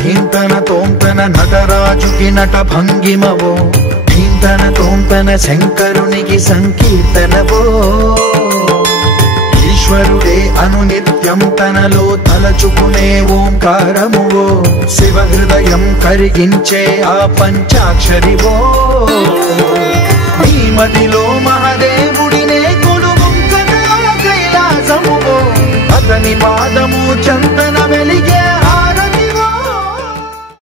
ధీంతన తోంతన నటరాజుకి నట భంగిమవో ధీంతన తోంతన శంకరునికి సంకీర్తనవో ఈశ్వరుడే అనునిత్యం తనలో తలచుకునే ఓంకారమువో శివ హృదయం కరిగించే ఆ పంచాక్షరివో నీ మదిలో మహాదేవుడినే కొలువుంకగా కైలాసమువో అతని పాదము చందన వెలిగే